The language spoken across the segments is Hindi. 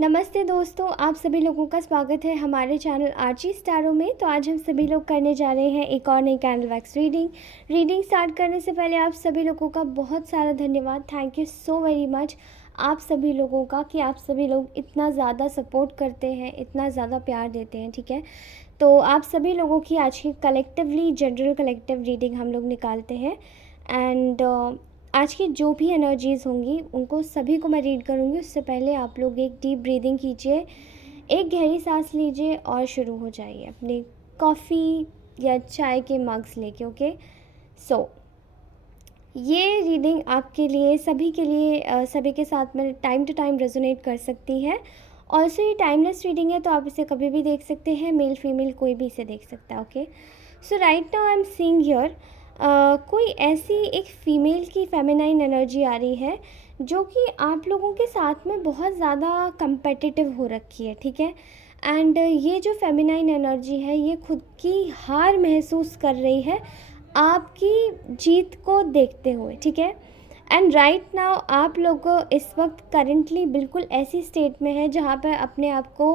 नमस्ते दोस्तों, आप सभी लोगों का स्वागत है हमारे चैनल आर्ची स्टारों में। तो आज हम सभी लोग करने जा रहे हैं एक और नई कैंडल वैक्स रीडिंग स्टार्ट करने से पहले आप सभी लोगों का बहुत सारा धन्यवाद। Thank you so very much आप सभी लोगों का कि आप सभी लोग इतना ज़्यादा सपोर्ट करते हैं, इतना ज़्यादा प्यार देते हैं। ठीक है, तो आप सभी लोगों की आज की जनरल कलेक्टिव रीडिंग हम लोग निकालते हैं। एंड आज की जो भी एनर्जीज़ होंगी उनको सभी को मैं रीड करूँगी। उससे पहले आप लोग एक डीप ब्रीदिंग कीजिए, एक गहरी सांस लीजिए और शुरू हो जाइए अपने कॉफ़ी या चाय के मग्स लेके। ओके, सो ये रीडिंग आपके लिए सभी के लिए सभी के साथ में टाइम टू टाइम रेजोनेट कर सकती है। ऑल्सो ये टाइमलेस रीडिंग है, तो आप इसे कभी भी देख सकते हैं, मेल फीमेल कोई भी इसे देख सकता है। Okay, so right now I am seeing here कोई ऐसी एक फ़ीमेल की फेमिनाइन एनर्जी आ रही है जो कि आप लोगों के साथ में बहुत ज़्यादा कंपेटिटिव हो रखी है। ठीक है, एंड ये जो फेमिनाइन एनर्जी है ये खुद की हार महसूस कर रही है आपकी जीत को देखते हुए। ठीक है, एंड राइट नाउ आप लोग इस वक्त करेंटली बिल्कुल ऐसी स्टेट में है जहाँ पर अपने आप को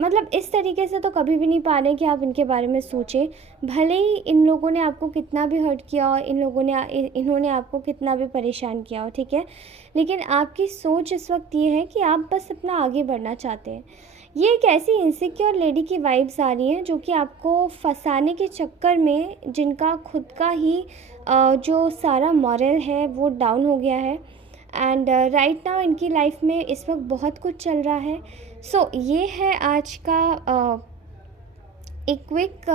मतलब इस तरीके से तो कभी भी नहीं पा रहे कि आप इनके बारे में सोचें। भले ही इन लोगों ने आपको कितना भी हर्ट किया हो, इन्होंने आपको कितना भी परेशान किया हो। ठीक है, लेकिन आपकी सोच इस वक्त ये है कि आप बस अपना आगे बढ़ना चाहते हैं। ये एक ऐसी इनसिक्योर लेडी की वाइब्स आ रही हैं जो कि आपको फंसाने के चक्कर में जिनका खुद का ही जो सारा मॉरल है वो डाउन हो गया है। एंड राइट नाउ इनकी लाइफ में इस वक्त बहुत कुछ चल रहा है। सो ये है आज का एक क्विक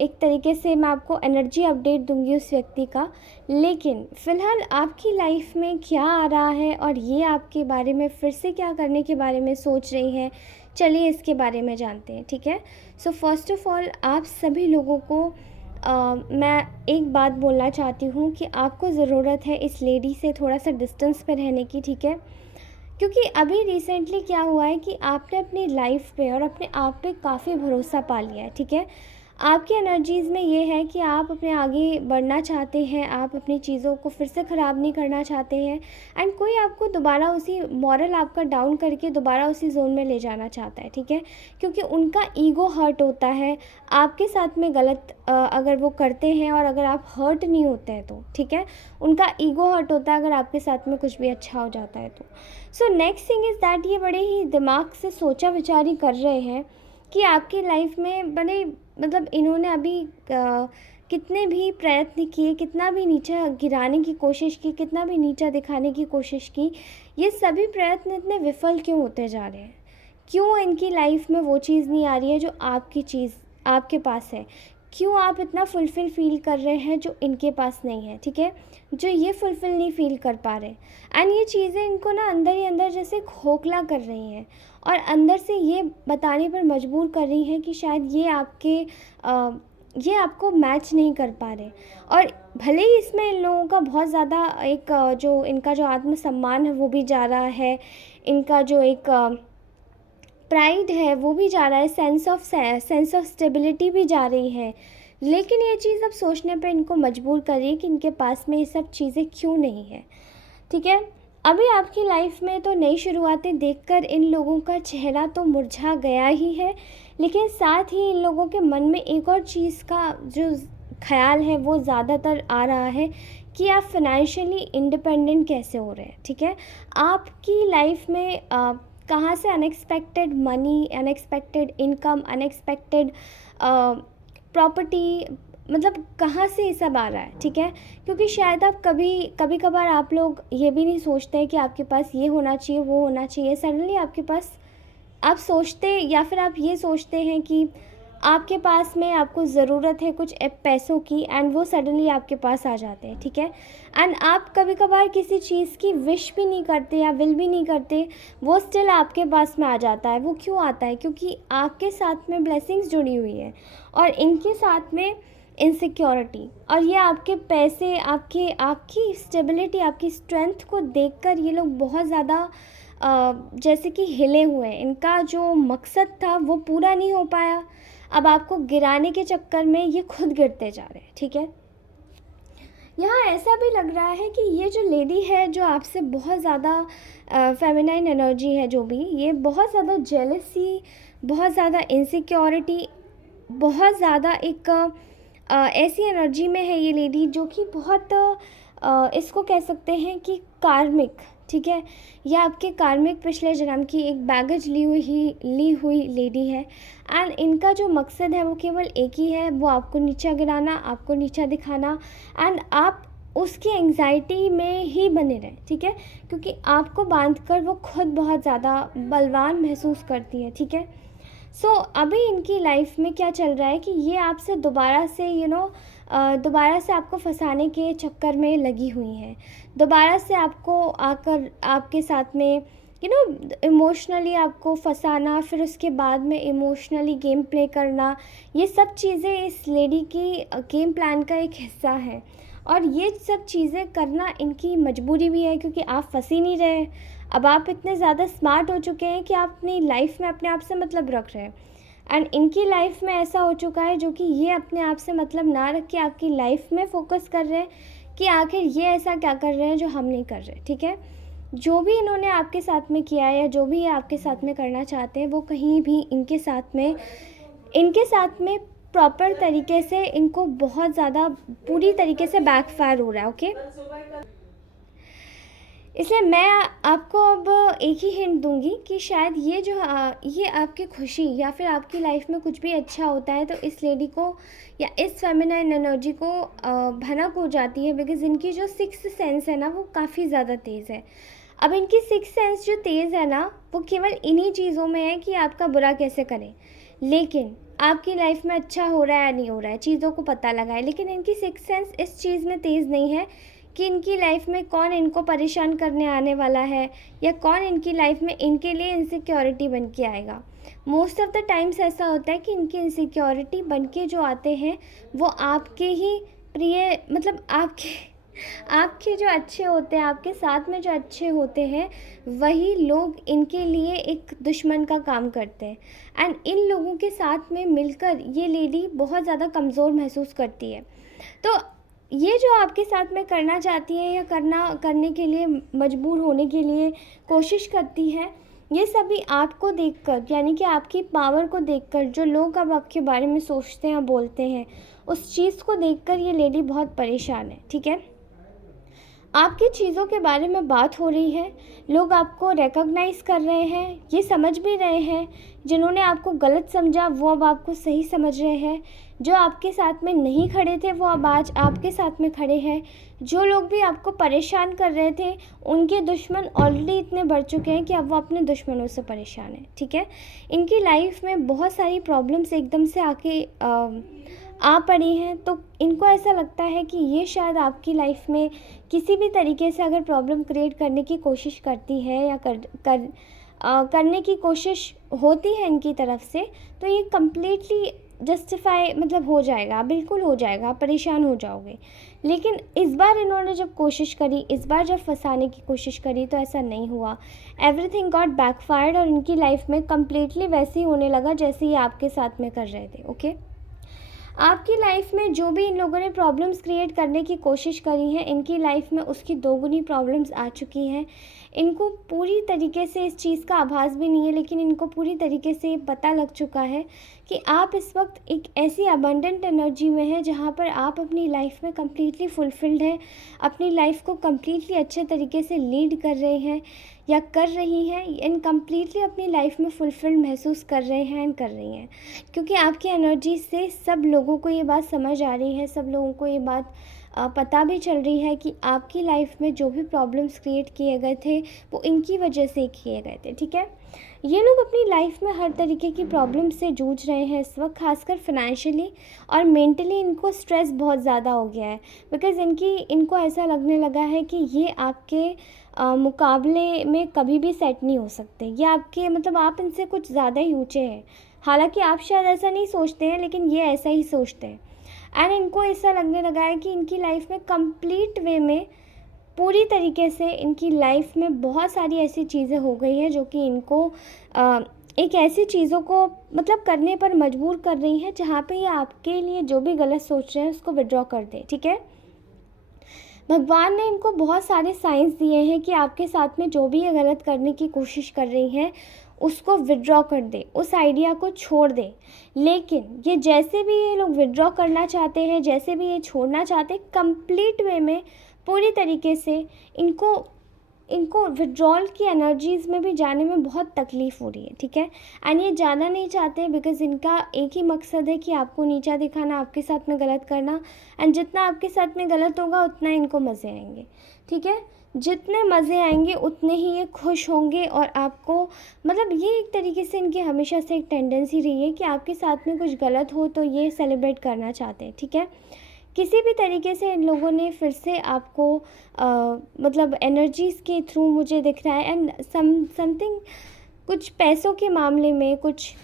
एक तरीके से मैं आपको एनर्जी अपडेट दूंगी उस व्यक्ति का। लेकिन फ़िलहाल आपकी लाइफ में क्या आ रहा है और ये आपके बारे में फिर से क्या करने के बारे में सोच रही हैं, चलिए इसके बारे में जानते हैं। ठीक है, सो फर्स्ट ऑफ़ ऑल आप सभी लोगों को मैं एक बात बोलना चाहती हूँ कि आपको ज़रूरत है इस लेडी से थोड़ा सा डिस्टेंस पे रहने की। ठीक है, क्योंकि अभी रिसेंटली क्या हुआ है कि आपने अपनी लाइफ पे और अपने आप पे काफ़ी भरोसा पा लिया है। ठीक है, आपकी एनर्जीज़ में ये है कि आप अपने आगे बढ़ना चाहते हैं, आप अपनी चीज़ों को फिर से ख़राब नहीं करना चाहते हैं। एंड कोई आपको दोबारा उसी मॉरल आपका डाउन करके दोबारा उसी जोन में ले जाना चाहता है। ठीक है, क्योंकि उनका ईगो हर्ट होता है आपके साथ में गलत अगर वो करते हैं और अगर आप हर्ट नहीं होते हैं तो। ठीक है, उनका ईगो हर्ट होता है अगर आपके साथ में कुछ भी अच्छा हो जाता है तो। So next thing is that ये बड़े ही दिमाग से सोचा विचारी कर रहे हैं कि आपकी लाइफ में बड़े मतलब इन्होंने अभी कितने भी प्रयत्न किए, कितना भी नीचा गिराने की कोशिश की, कितना भी नीचा दिखाने की कोशिश की, ये सभी प्रयत्न इतने विफल क्यों होते जा रहे हैं? क्यों इनकी लाइफ में वो चीज़ नहीं आ रही है जो आपकी चीज़ आपके पास है? क्यों आप इतना फुलफ़िल फ़ील कर रहे हैं जो इनके पास नहीं है? ठीक है, जो ये फुलफ़िल नहीं फ़ील कर पा रहे, एंड ये चीज़ें इनको ना अंदर ही अंदर जैसे खोखला कर रही हैं और अंदर से ये बताने पर मजबूर कर रही हैं कि शायद ये आपको मैच नहीं कर पा रहे। और भले ही इसमें इन लोगों का बहुत ज़्यादा एक जो इनका जो आत्मसम्मान है वो भी जा रहा है, इनका जो एक प्राइड है वो भी जा रहा है, सेंस ऑफ स्टेबिलिटी भी जा रही है। लेकिन ये चीज़ अब सोचने पे इनको मजबूर कर रही है कि इनके पास में ये सब चीज़ें क्यों नहीं है। ठीक है, अभी आपकी लाइफ में तो नई शुरुआतें देखकर इन लोगों का चेहरा तो मुरझा गया ही है, लेकिन साथ ही इन लोगों के मन में एक और चीज़ का जो ख़्याल है वो ज़्यादातर आ रहा है कि आप फाइनेंशियली इंडिपेंडेंट कैसे हो रहे हैं। ठीक है, आपकी लाइफ में कहाँ से unexpected money, unexpected income, unexpected property, मतलब कहाँ से ये सब आ रहा है। ठीक है, क्योंकि शायद आप कभी कभार आप लोग ये भी नहीं सोचते हैं कि आपके पास ये होना चाहिए, वो होना चाहिए, सडनली आपके पास आप सोचते या फिर आप ये सोचते हैं कि आपके पास में आपको ज़रूरत है कुछ पैसों की एंड वो सडनली आपके पास आ जाते हैं। ठीक है, एंड आप कभी कभार किसी चीज़ की विश भी नहीं करते या विल भी नहीं करते, वो स्टिल आपके पास में आ जाता है। वो क्यों आता है? क्योंकि आपके साथ में ब्लेसिंग्स जुड़ी हुई है और इनके साथ में इनसिक्योरिटी, और ये आपके पैसे, आपकी स्टेबिलिटी, आपकी स्ट्रेंथ को देखकर ये लोग बहुत ज़्यादा जैसे कि हिले हुए हैं। इनका जो मकसद था वो पूरा नहीं हो पाया, अब आपको गिराने के चक्कर में ये खुद गिरते जा रहे हैं। ठीक है, यहाँ ऐसा भी लग रहा है कि ये जो लेडी है जो आपसे बहुत ज़्यादा फेमिनाइन एनर्जी है, जो भी ये बहुत ज़्यादा जेलसी, बहुत ज़्यादा इनसिक्योरिटी, बहुत ज़्यादा एक ऐसी एनर्जी में है ये लेडी जो कि बहुत इसको कह सकते हैं कि कार्मिक, ठीक है, या आपके कार्मिक पिछले जन्म की एक बैगेज ली हुई लेडी है। एंड इनका जो मकसद है वो केवल एक ही है, वो आपको नीचा गिराना, आपको नीचा दिखाना, एंड आप उसकी एंग्जाइटी में ही बने रहें, ठीक है, क्योंकि आपको बांधकर वो खुद बहुत ज़्यादा बलवान महसूस करती है, ठीक है। सो अभी इनकी लाइफ में क्या चल रहा है कि ये आपसे दोबारा से दोबारा से आपको फंसाने के चक्कर में लगी हुई हैं, दोबारा से आपको आकर आपके साथ में इमोशनली आपको फंसाना, फिर उसके बाद में इमोशनली गेम प्ले करना, ये सब चीज़ें इस लेडी की गेम प्लान का एक हिस्सा है। और ये सब चीज़ें करना इनकी मजबूरी भी है, क्योंकि आप फंस ही नहीं रहे। अब आप इतने ज़्यादा स्मार्ट हो चुके हैं कि आप अपनी लाइफ में अपने आप से मतलब रख रहे हैं, एंड इनकी लाइफ में ऐसा हो चुका है जो कि ये अपने आप से मतलब ना रख के आपकी लाइफ में फ़ोकस कर रहे हैं कि आखिर ये ऐसा क्या कर रहे हैं जो हम नहीं कर रहे, ठीक है। जो भी इन्होंने आपके साथ में किया है या जो भी ये आपके साथ में करना चाहते हैं, वो कहीं भी इनके साथ में प्रॉपर तरीके से इनको बहुत ज़्यादा पूरी तरीके से बैकफायर हो रहा है, ओके। इसलिए मैं आपको अब एक ही हिंट दूंगी कि शायद ये आपकी खुशी या फिर आपकी लाइफ में कुछ भी अच्छा होता है तो इस लेडी को या इस फेमिनाइन एनर्जी को भनक हो जाती है, बिकॉज़ इनकी जो सिक्स्थ सेंस है ना वो काफ़ी ज़्यादा तेज़ है। अब इनकी सिक्स्थ सेंस जो तेज़ है ना वो केवल इन्हीं चीज़ों में है कि आपका बुरा कैसे करें, लेकिन आपकी लाइफ में अच्छा हो रहा है या नहीं हो रहा है चीज़ों को पता लगा है, लेकिन इनकी सिक्स्थ सेंस इस चीज़ में तेज़ नहीं है कि इनकी लाइफ में कौन इनको परेशान करने आने वाला है या कौन इनकी लाइफ में इनके लिए इनसिक्योरिटी बन के आएगा। मोस्ट ऑफ़ द टाइम्स ऐसा होता है कि इनकी इनसिक्योरिटी बन के जो आते हैं वो आपके ही प्रिय, मतलब आपके जो अच्छे होते हैं, आपके साथ में जो अच्छे होते हैं, वही लोग इनके लिए एक दुश्मन का काम करते हैं। एंड इन लोगों के साथ में मिलकर ये लेडी बहुत ज़्यादा कमज़ोर महसूस करती है। तो ये जो आपके साथ में करना चाहती है या करने के लिए मजबूर होने के लिए कोशिश करती है, ये सभी आपको देखकर, यानी कि आपकी पावर को देखकर, जो लोग अब आपके बारे में सोचते हैं बोलते हैं, उस चीज़ को देखकर ये लेडी बहुत परेशान है, ठीक है। आपकी चीज़ों के बारे में बात हो रही है, लोग आपको रिकॉग्नाइज़ कर रहे हैं, ये समझ भी रहे हैं, जिन्होंने आपको गलत समझा वो अब आपको सही समझ रहे हैं, जो आपके साथ में नहीं खड़े थे वो अब आज आपके साथ में खड़े हैं, जो लोग भी आपको परेशान कर रहे थे उनके दुश्मन ऑलरेडी इतने बढ़ चुके हैं कि अब वो अपने दुश्मनों से परेशान हैं, ठीक है। इनकी लाइफ में बहुत सारी प्रॉब्लम्स एकदम से आके आ पड़ी हैं, तो इनको ऐसा लगता है कि ये शायद आपकी लाइफ में किसी भी तरीके से अगर प्रॉब्लम क्रिएट करने की कोशिश करती है या करने की कोशिश होती है इनकी तरफ से, तो ये कम्प्लीटली जस्टिफाई मतलब हो जाएगा, बिल्कुल हो जाएगा, आप परेशान हो जाओगे। लेकिन इस बार इन्होंने जब कोशिश करी, इस बार जब फंसाने की कोशिश करी तो ऐसा नहीं हुआ। एवरीथिंग गॉट बैकफायर्ड और इनकी लाइफ में कम्प्लीटली वैसे ही होने लगा जैसे ये आपके साथ में कर रहे थे, ओके। आपकी लाइफ में जो भी इन लोगों ने प्रॉब्लम्स क्रिएट करने की कोशिश करी है, इनकी लाइफ में उसकी दोगुनी प्रॉब्लम्स आ चुकी हैं। इनको पूरी तरीके से इस चीज़ का आभास भी नहीं है, लेकिन इनको पूरी तरीके से पता लग चुका है कि आप इस वक्त एक ऐसी अबंडेंट एनर्जी में हैं जहाँ पर आप अपनी लाइफ में कम्प्लीटली फुलफिल्ड हैं, अपनी लाइफ को कम्प्लीटली अच्छे तरीके से लीड कर रहे हैं या कर रही हैं, इन कम्प्लीटली अपनी लाइफ में फुलफिल्ड महसूस कर रहे हैं एंड कर रही हैं, क्योंकि आपकी एनर्जी से सब लोगों को ये बात समझ आ रही है, सब लोगों को ये बात पता भी चल रही है कि आपकी लाइफ में जो भी प्रॉब्लम्स क्रिएट किए गए थे वो इनकी वजह से किए गए थे, ठीक है। ये लोग अपनी लाइफ में हर तरीके की प्रॉब्लम से जूझ रहे हैं इस वक्त, खासकर फाइनेंशियली और मेंटली इनको स्ट्रेस बहुत ज़्यादा हो गया है, बिकॉज़ इनको ऐसा लगने लगा है कि ये आपके मुकाबले में कभी भी सेट नहीं हो सकते, ये आपके मतलब आप इनसे कुछ ज़्यादा ही ऊँचे हैं। हालांकि आप शायद ऐसा नहीं सोचते हैं, लेकिन ये ऐसा ही सोचते हैं। एंड इनको ऐसा लगने लगा है कि इनकी लाइफ में कंप्लीट वे में पूरी तरीके से इनकी लाइफ में बहुत सारी ऐसी चीज़ें हो गई हैं जो कि इनको एक ऐसी चीज़ों को मतलब करने पर मजबूर कर रही हैं जहाँ पे ये आपके लिए जो भी गलत सोच रहे हैं उसको विड्रॉ कर दें, ठीक है। भगवान ने इनको बहुत सारे साइंस दिए हैं कि आपके साथ में जो भी ये गलत करने की कोशिश कर रही हैं उसको विड्रॉ कर दे, उस आइडिया को छोड़ दे। लेकिन ये जैसे भी ये लोग विड्रॉ करना चाहते हैं, जैसे भी ये छोड़ना चाहते हैं, कंप्लीट वे में पूरी तरीके से इनको इनको विड्रॉल की एनर्जीज़ में भी जाने में बहुत तकलीफ़ हो रही है, ठीक है। एंड ये जाना नहीं चाहते बिकॉज़ इनका एक ही मकसद है कि आपको नीचा दिखाना, आपके साथ में गलत करना। एंड जितना आपके साथ में गलत होगा उतना इनको मज़े आएंगे, ठीक है। जितने मज़े आएंगे उतने ही ये खुश होंगे और आपको, मतलब ये एक तरीके से इनकी हमेशा से एक टेंडेंसी रही है कि आपके साथ में कुछ गलत हो तो ये सेलिब्रेट करना चाहते हैं, ठीक है। किसी भी तरीके से इन लोगों ने फिर से आपको मतलब एनर्जीज़ के थ्रू मुझे दिख रहा है, एंड समथिंग कुछ पैसों के मामले में, कुछ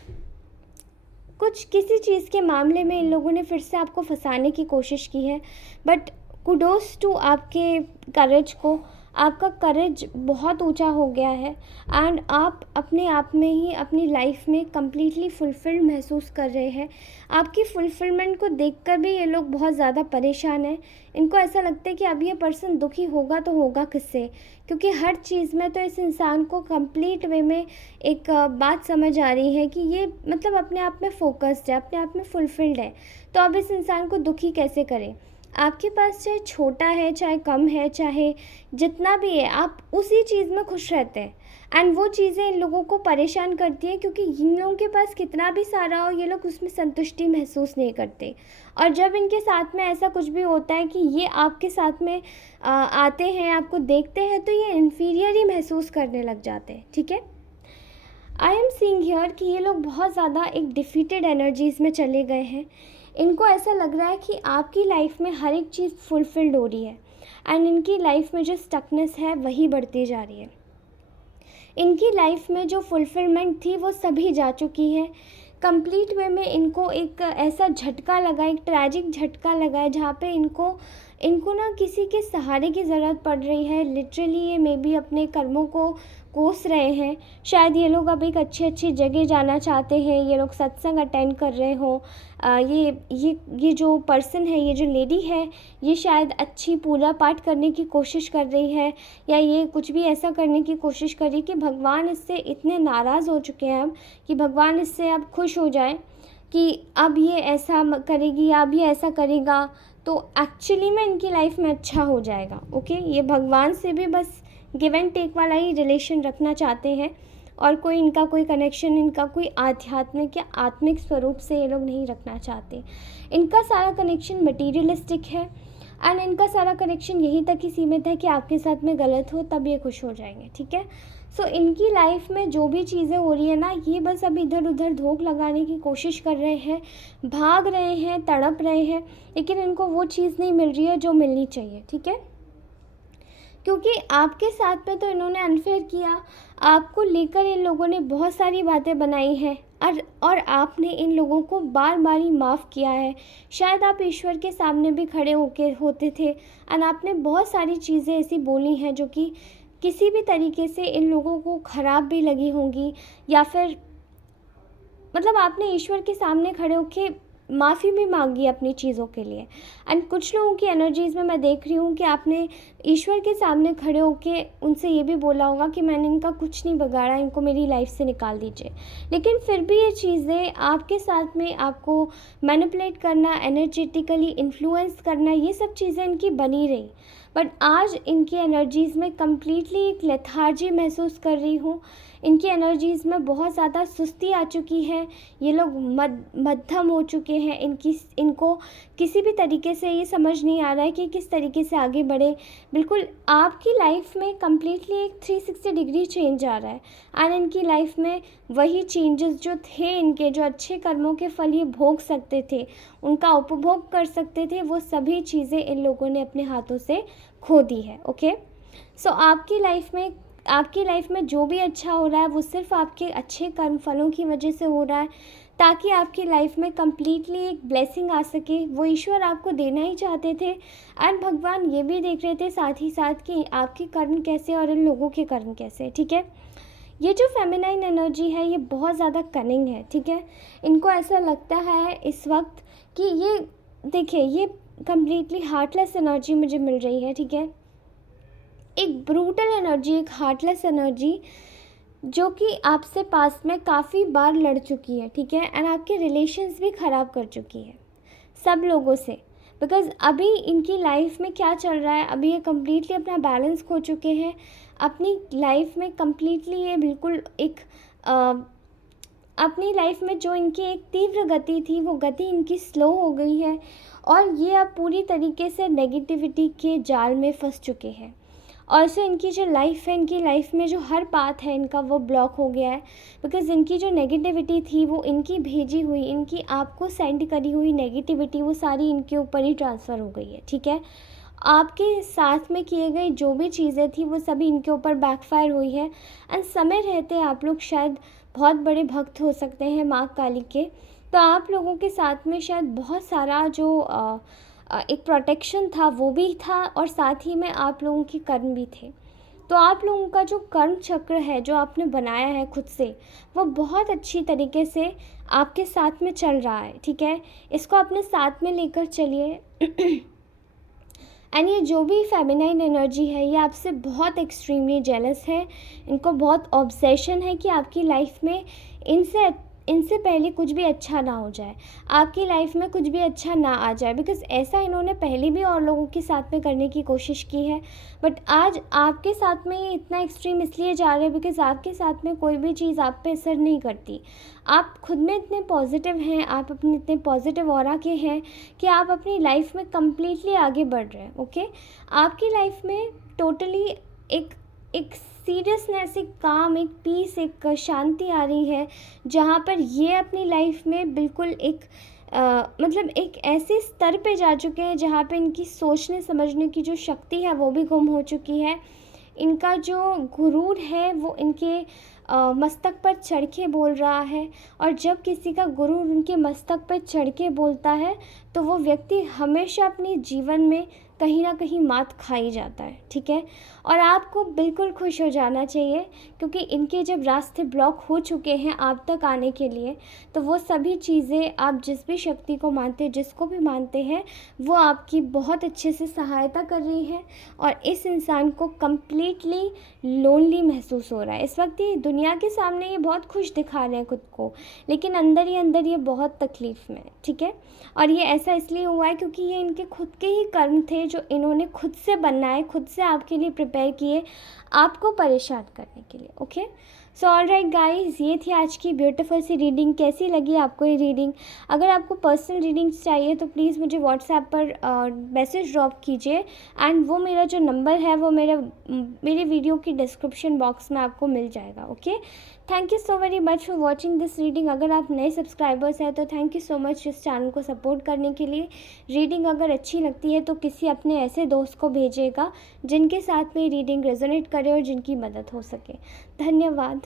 किसी चीज़ के मामले में इन लोगों ने फिर से आपको फंसाने की कोशिश की है। बट कुडोस टू आपके करेज को, आपका करेज बहुत ऊंचा हो गया है एंड आप अपने आप में ही अपनी लाइफ में कम्प्लीटली फुलफिल्ड महसूस कर रहे हैं। आपकी फुलफिलमेंट को देखकर भी ये लोग बहुत ज़्यादा परेशान हैं। इनको ऐसा लगता है कि अब ये पर्सन दुखी होगा तो होगा किससे, क्योंकि हर चीज़ में तो इस इंसान को कंप्लीट वे में एक बात समझ आ रही है कि ये मतलब अपने आप में फोकस्ड है, अपने आप में फुलफिल्ड है, तो अब इस इंसान को दुखी कैसे करें। आपके पास चाहे छोटा है, चाहे कम है, चाहे जितना भी है, आप उसी चीज़ में खुश रहते हैं। एंड वो चीज़ें इन लोगों को परेशान करती हैं क्योंकि इन लोगों के पास कितना भी सारा हो, ये लोग उसमें संतुष्टि महसूस नहीं करते। और जब इनके साथ में ऐसा कुछ भी होता है कि ये आपके साथ में आते हैं, आपको देखते हैं, तो ये इन्फीरियर ही महसूस करने लग जाते हैं, ठीक है। आई एम सीइंग हियर कि ये लोग बहुत ज़्यादा एक डिफीटेड एनर्जीज़ में चले गए हैं। इनको ऐसा लग रहा है कि आपकी लाइफ में हर एक चीज़ फुलफिल्ड हो रही है एंड इनकी लाइफ में जो स्टकनेस है वही बढ़ती जा रही है। इनकी लाइफ में जो फुलफिलमेंट थी वो सभी जा चुकी है। कंप्लीट वे में इनको एक ऐसा झटका लगा, एक ट्रैजिक झटका लगा है जहाँ पे इनको ना किसी के सहारे की ज़रूरत पड़ रही है। लिटरली ये मे बी अपने कर्मों को कोस रहे हैं। शायद ये लोग अब एक अच्छी जगह जाना चाहते हैं, ये लोग सत्संग अटेंड कर रहे हों। ये जो पर्सन है, ये जो लेडी है, ये शायद अच्छी पूजा पाठ करने की कोशिश कर रही है, या ये कुछ भी ऐसा करने की कोशिश कर रही है कि भगवान इससे इतने नाराज़ हो चुके हैं अब कि भगवान इससे अब खुश हो जाए कि अब ये ऐसा करेगी या अब ये ऐसा करेगा तो एक्चुअली में इनकी लाइफ में अच्छा हो जाएगा। ओके, ये भगवान से भी बस गिव एंड टेक वाला ही रिलेशन रखना चाहते हैं और इनका कोई कनेक्शन, इनका कोई आध्यात्मिक या आत्मिक स्वरूप से ये लोग नहीं रखना चाहते। इनका सारा कनेक्शन मटीरियलिस्टिक है एंड इनका सारा कनेक्शन यहीं तक ही सीमित है कि आपके साथ में गलत हो तब ये खुश हो जाएंगे, ठीक है। सो इनकी लाइफ में जो भी चीज़ें हो रही है ना, ये बस अब इधर उधर धोख लगाने की कोशिश कर रहे हैं, भाग रहे हैं, तड़प रहे हैं, लेकिन इनको वो चीज़ नहीं मिल रही है जो मिलनी चाहिए, ठीक है। क्योंकि आपके साथ में तो इन्होंने अनफेयर किया, आपको लेकर इन लोगों ने बहुत सारी बातें बनाई हैं और आपने इन लोगों को बार बार ही माफ़ किया है। शायद आप ईश्वर के सामने भी खड़े होते थे और आपने बहुत सारी चीज़ें ऐसी बोली हैं जो कि किसी भी तरीके से इन लोगों को ख़राब भी लगी होंगी, या फिर मतलब आपने ईश्वर के सामने खड़े होके माफ़ी भी मांगी अपनी चीज़ों के लिए। एंड कुछ लोगों की एनर्जीज़ में मैं देख रही हूँ कि आपने ईश्वर के सामने खड़े होके उनसे ये भी बोला होगा कि मैंने इनका कुछ नहीं बिगाड़ा, इनको मेरी लाइफ से निकाल दीजिए। लेकिन फिर भी ये चीज़ें आपके साथ में आपको मैनिपुलेट करना, एनर्जेटिकली इन्फ्लुएंस करना, ये सब चीज़ें इनकी बनी रही। बट आज इनकी एनर्जीज़ में कम्प्लीटली एक लेथार्जी महसूस कर रही हूँ। इनकी एनर्जीज़ में बहुत ज़्यादा सुस्ती आ चुकी है। ये लोग मध्यम हो चुके हैं। इनको किसी भी तरीके से ये समझ नहीं आ रहा है कि किस तरीके से आगे बढ़े। बिल्कुल आपकी लाइफ में कम्प्लीटली एक 360 डिग्री चेंज आ रहा है एंड इनकी लाइफ में वही चेंजेस जो थे, इनके जो अच्छे कर्मों के फल ये भोग सकते थे, उनका उपभोग कर सकते थे, वो सभी चीज़ें इन लोगों ने अपने हाथों से खो दी है। ओके, सो आपकी लाइफ में जो भी अच्छा हो रहा है वो सिर्फ आपके अच्छे कर्म फलों की वजह से हो रहा है, ताकि आपकी लाइफ में कम्प्लीटली एक ब्लेसिंग आ सके। वो ईश्वर आपको देना ही चाहते थे एंड भगवान ये भी देख रहे थे साथ ही साथ कि आपके कर्म कैसे और इन लोगों के कर्म कैसे, ठीक है। ये जो फेमिनाइन एनर्जी है ये बहुत ज़्यादा कनिंग है, ठीक है। इनको ऐसा लगता है इस वक्त कि ये देखिए, ये कम्प्लीटली हार्टलेस एनर्जी मुझे मिल रही है, ठीक है। एक ब्रूटल एनर्जी, एक हार्टलेस एनर्जी जो कि आपसे पास में काफ़ी बार लड़ चुकी है, ठीक है, एंड आपके रिलेशंस भी ख़राब कर चुकी है सब लोगों से। बिकॉज़ अभी इनकी लाइफ में क्या चल रहा है, अभी ये कम्प्लीटली अपना बैलेंस खो चुके हैं अपनी लाइफ में। कम्प्लीटली ये बिल्कुल एक अपनी लाइफ में जो इनकी एक तीव्र गति थी, वो गति इनकी स्लो हो गई है और ये अब पूरी तरीके से नेगेटिविटी के जाल में फंस चुके हैं। और से इनकी जो लाइफ है, इनकी लाइफ में जो हर पाथ है इनका, वो ब्लॉक हो गया है। बिकॉज़ इनकी जो नेगेटिविटी थी, वो इनकी भेजी हुई, इनकी आपको सेंड करी हुई नेगेटिविटी, वो सारी इनके ऊपर ही ट्रांसफ़र हो गई है, ठीक है। आपके साथ में किए गए जो भी चीज़ें थी, वो सभी इनके ऊपर बैकफायर हुई है। एंड समय रहते आप लोग शायद बहुत बड़े भक्त हो सकते हैं माँ काली के, तो आप लोगों के साथ में शायद बहुत सारा जो एक प्रोटेक्शन था वो भी था, और साथ ही में आप लोगों के कर्म भी थे। तो आप लोगों का जो कर्म चक्र है, जो आपने बनाया है खुद से, वो बहुत अच्छी तरीके से आपके साथ में चल रहा है, ठीक है। इसको अपने साथ में लेकर चलिए। एंड ये जो भी फेमिनाइन एनर्जी है, ये आपसे बहुत एक्सट्रीमली जेलस है। इनको बहुत ऑब्सेशन है कि आपकी लाइफ में इनसे पहले कुछ भी अच्छा ना हो जाए, आपकी लाइफ में कुछ भी अच्छा ना आ जाए। बिकॉज़ ऐसा इन्होंने पहले भी और लोगों के साथ में करने की कोशिश की है, बट आज आपके साथ में ये इतना एक्सट्रीम इसलिए जा रहे हैं बिकॉज़ आपके साथ में कोई भी चीज़ आप पे असर नहीं करती। आप खुद में इतने पॉजिटिव हैं, आप अपने इतने पॉजिटिव ऑरा के हैं कि आप अपनी लाइफ में कम्प्लीटली आगे बढ़ रहे हैं, ओके। आपकी लाइफ में टोटली एक सीरियसनेस, एक काम, एक पीस, एक शांति आ रही है, जहाँ पर ये अपनी लाइफ में बिल्कुल एक मतलब एक ऐसे स्तर पे जा चुके हैं जहाँ पे इनकी सोचने समझने की जो शक्ति है वो भी गुम हो चुकी है। इनका जो गुरूर है वो इनके मस्तक पर चढ़ के बोल रहा है, और जब किसी का गुरूर उनके मस्तक पर चढ़ के बोलता है तो वो व्यक्ति हमेशा अपने जीवन में कहीं ना कहीं मात खा ही जाता है, ठीक है। और आपको बिल्कुल खुश हो जाना चाहिए, क्योंकि इनके जब रास्ते ब्लॉक हो चुके हैं आप तक आने के लिए, तो वो सभी चीज़ें आप जिस भी शक्ति को मानते हैं, जिसको भी मानते हैं, वो आपकी बहुत अच्छे से सहायता कर रही है। और इस इंसान को कम्प्लीटली लोनली महसूस हो रहा है इस वक्त। ये दुनिया के सामने ये बहुत खुश दिखा रहे हैं खुद को, लेकिन अंदर ही अंदर ये बहुत तकलीफ़ में है, ठीक है। और ये ऐसा इसलिए हुआ है क्योंकि ये इनके खुद के ही कर्म थे जो इन्होंने खुद से बनाए, खुद से आपके लिए प्रिपेयर किए, आपको परेशान करने के लिए, ओके। सो ऑलराइट गाइस, ये थी आज की ब्यूटीफुल सी रीडिंग। कैसी लगी आपको ये रीडिंग? अगर आपको पर्सनल रीडिंग्स चाहिए तो प्लीज़ मुझे व्हाट्सएप पर मैसेज ड्रॉप कीजिए, एंड वो मेरा जो नंबर है वो मेरे वीडियो की डिस्क्रिप्शन बॉक्स में आपको मिल जाएगा, okay. Thank you so very much for watching this reading. अगर आप नए सब्सक्राइबर्स हैं तो थैंक यू सो मच इस चैनल को सपोर्ट करने के लिए। रीडिंग अगर अच्छी लगती है तो किसी अपने ऐसे दोस्त को भेजिएगा जिनके साथ में रीडिंग रेजोनेट करे और जिनकी मदद हो सके। धन्यवाद।